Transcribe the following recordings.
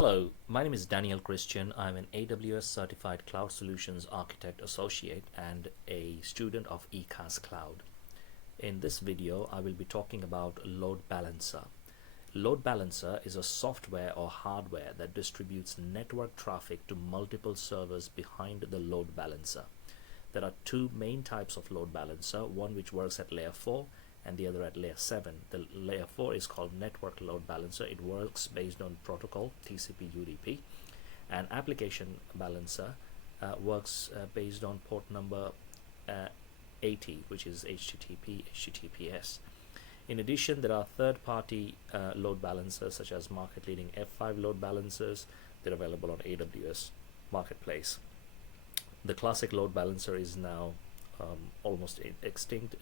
Hello, my name is Daniel Christian. I'm an AWS Certified Cloud Solutions Architect Associate and a student of ECAS Cloud. In this video, I will be talking about Load Balancer. Load Balancer is a software or hardware that distributes network traffic to multiple servers behind the load balancer. There are two main types of load balancer, one which works at layer 4 and the other at layer 7. The layer 4 is called network load balancer. It works based on protocol TCP UDP, and application balancer works based on port number 80, which is HTTP HTTPS. In addition, there are third-party load balancers such as market-leading F5 load balancers. They're available on AWS Marketplace. The classic load balancer is now almost extinct.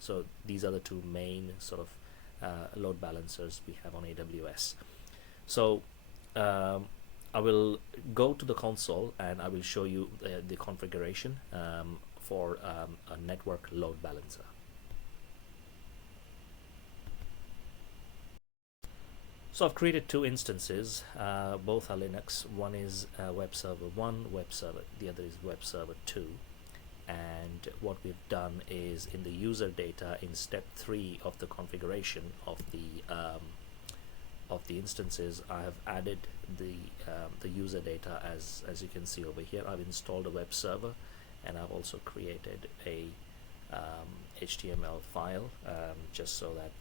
So these are the two main sort of load balancers we have on AWS. So I will go to the console and I will show you the configuration for a network load balancer. So I've created two instances, both are Linux. One is Web Server 1, the other is Web Server 2. And what we've done is in the user data in step 3 of the configuration of the instances, I have added the user data as you can see over here. I've installed a web server and I've also created a HTML file just so that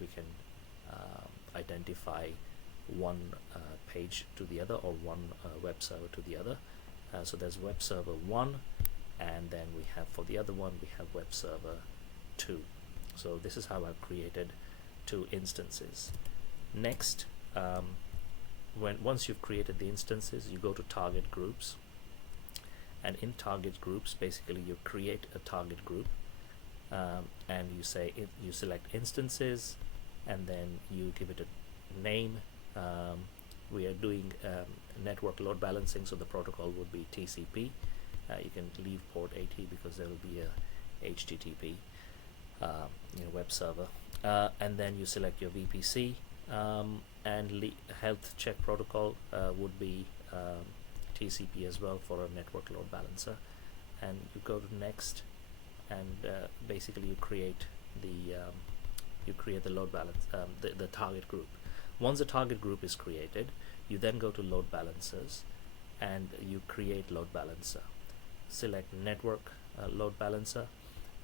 we can identify one page to the other or one web server to the other. So there's web server 1, and then we have, for the other one, we have web server 2. So this is how I've created two instances. Next, once you've created the instances, you go to target groups, and in target groups basically you create a target group, and you select instances, and then you give it a name. We are doing network load balancing, so the protocol would be TCP. You can leave port 80 because there will be a HTTP web server, and then you select your VPC, and health check protocol would be TCP as well for a network load balancer. And you go to next, and basically you create the load balance, the target group. Once the target group is created, you then go to load balancers and you create load balancer. Select network load balancer,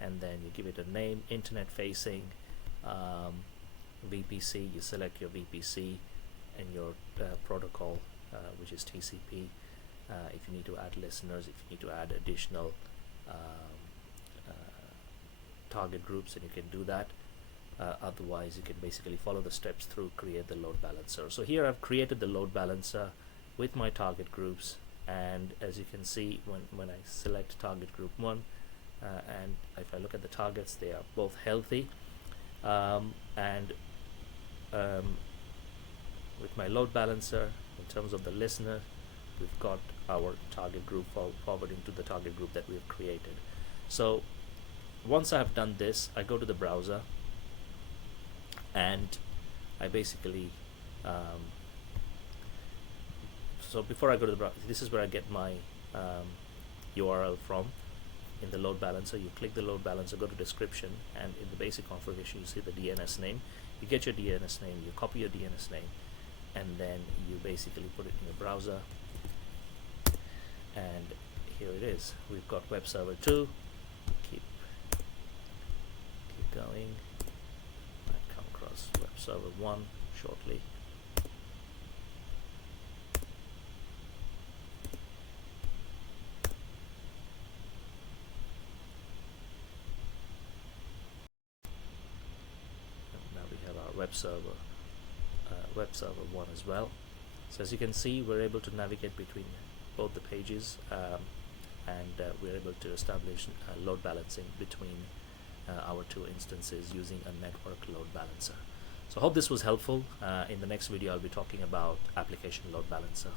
and then you give it a name, internet facing, VPC. You select your VPC and your protocol, which is TCP. If you need to add listeners, if you need to add additional target groups, and you can do that. Otherwise, you can basically follow the steps through, create the load balancer. So here I've created the load balancer with my target groups, and as you can see, when I select target group 1, and if I look at the targets, they are both healthy, and with my load balancer, in terms of the listener, we've got our target group forwarding to the target group that we've created. So once I have done this, I go to the browser, and I basically so before I go to the browser, this is where I get my URL from. In the load balancer, you click the load balancer, go to description, and in the basic configuration you see the DNS name. You get your DNS name, you copy your DNS name, and then you basically put it in your browser, and here it is. We've got web server 2. Keep going. Might come across web server 1 shortly. Web server 1 as well. So as you can see, we're able to navigate between both the pages, and we're able to establish load balancing between our two instances using a network load balancer. So I hope this was helpful. In the next video I'll be talking about application load balancer.